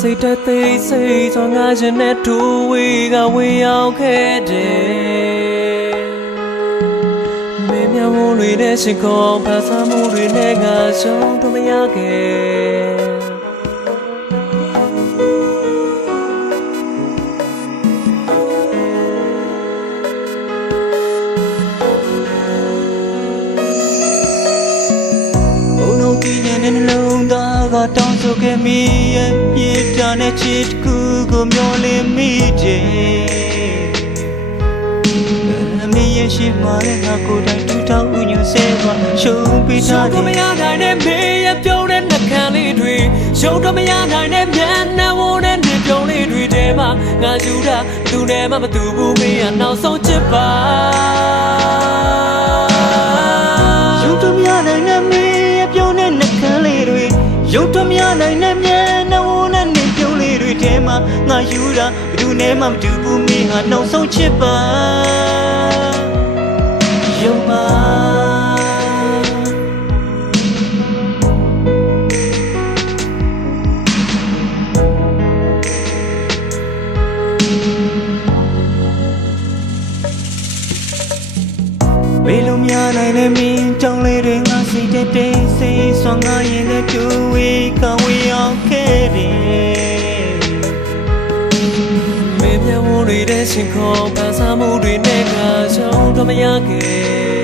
စိတ်တသေးစိတ်ဆိုငါရှင်နဲ့တူဝေးကဝေးရောက်ခဲ့တယ်မင်းများဝတွေနဲ့ရှင်ကောင်းဖန်ဆာမှုတွေနဲ့ငါရှုံးတော့မရခဲ့နဲ့နှလုံးသားကတောင်းဆိုခဲ့မိရဲ့မြေတာနဲ့ချစ်ကူကိုမျောလင်းမိတယ်အမေရဲ့ရှိမှလည်းငါကိုယ်တိုင်တူထောင်ဦးညွှန်ဆဲပါရှုံးပေးထားတယ်ရှုံးတော့မရနိုင်တဲ့မေရဲ့ပြုံးတဲ့နှကန်းလေးတွေရှုံးတော့မရနိုင်တဲ့မျက်နှာဝန်းတဲ့နေပြုံးလေးတွေထဲမှာငါယူတာသူနဲ့မှမတူဘူးမေကနောက်ဆုံးချစ်ပါရှုံးတော့မရနိုင်တဲ့မေရဲ့ပြုံးတဲ့နှကန်းလေးတွေရုပ်တမရနိုင်တဲ့မျက်နှာဝန်းနဲ့နေပြုံးလေးတွေထဲမှာငါယူတာဘယ်သူနဲ့မှမတူဘူးမင်းဟာနောက်ဆုံးချစ်ပါယုံပါမေလုံးများနိုင်တဲ့မင်းကြောင့်လေးတွေငါစိတ်တဲ့တိတ်ဆိတ်ဆွမ်းငါရင်လည်းတူဝေးကဝေးအောင်ခဲ့တယ်မေမြဝတွေတဲ့ရှင်ခေါ်ပန်းစားမှုတွေနဲ့ငါရှုံးတော့မရခဲ့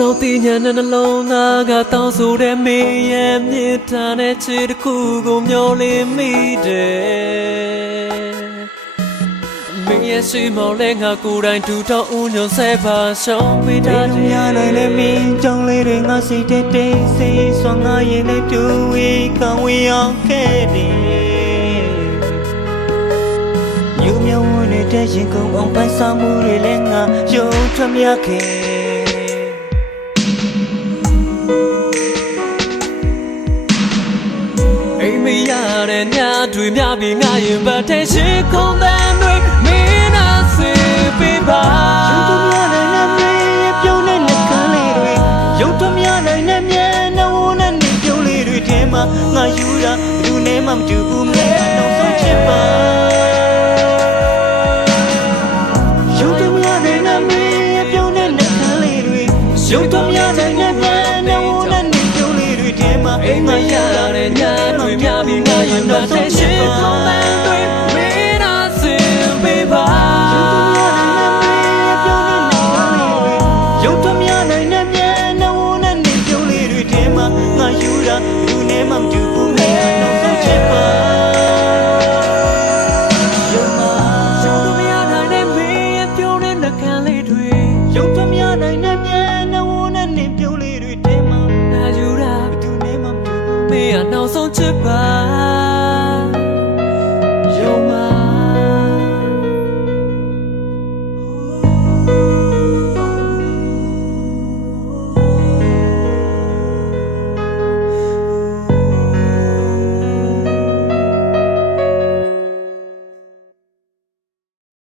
နောက်တည်ညာနဲ့နှလုံးသားကတောင်းဆိုတဲ့မေရဲ့မြေတာနဲ့ချစ်တစ်ခုကိုမျောလင်းမိတယ်မေရဲ့ရှိမောင်လည်းငါကိုယ်တိုင်တူတော့ဦးညွန်ဆဲပါရှောင်းပေးတာတဲ့ရနိုင်တဲ့မင်းကြောင့်လေးတွေငါစိတ်တဲ့တိတ်ဆိတ်ဆွမ်းငါရင်နဲ့တူဝေးကဝေးအောင်ခဲ့တယ်ညမြဝန်းနေတဲ့ရင်ကုန်အောင်ပန်းစားမှုတွေလည်းငါယုံထွက်မြခဲ့မရတဲ့ညတွေမြပြီးငါရင်ပတ်တဲ့ရှိခုံတန်တွေမင်းနာစေပေးပါရုပ်တမရနိုင်တဲ့မြေပြုံးတဲ့နှကန်းလေးတွေရုပ်တမရနိုင်တဲ့မျက်နှာဝန်းနဲ့နေပြုံးလေးတွေထဲမှာငါယူတာဘယ်သူနဲ့မှမတူဘူးမင်းနောက်ဆုံးချစ်ပါရုပ်တမရနိုင်တဲ့မြေပြုံးတဲ့နှကန်းလေးတွေရုပ်တမရနိုင်တဲ့မျက်နှာဝန်းနဲ့နေပြုံးလေးတွေထဲမှာငါရတဲ့ညတွေမြပြီးငါရင်တော့တဲ့ရှိခုံးတဲ့တွေမင်းနာစင်ပေးပါရုပ်တမရနိုင်တဲ့မျက်နှာဝန်းနဲ့နေပြုံးလေးတွေထဲမှာငါယူတာဘယ်သူနဲ့မှမတူဘူးမင်းနောက်ဆုံးချစ်ပါယုံပါရုပ်တမရနိုင်တဲ့မင်းရဲ့ပြုံးတဲ့နှကန်းလေးတွေရုပ်တမရနိုင်တဲ့မျက်နှာဝန်းနဲ့နေပြုံးလေးတွေထဲမှာငါယူတာဘယ်သူနဲ့မှမတူဘူးမင်းနောက်ဆုံးချစ်ပါ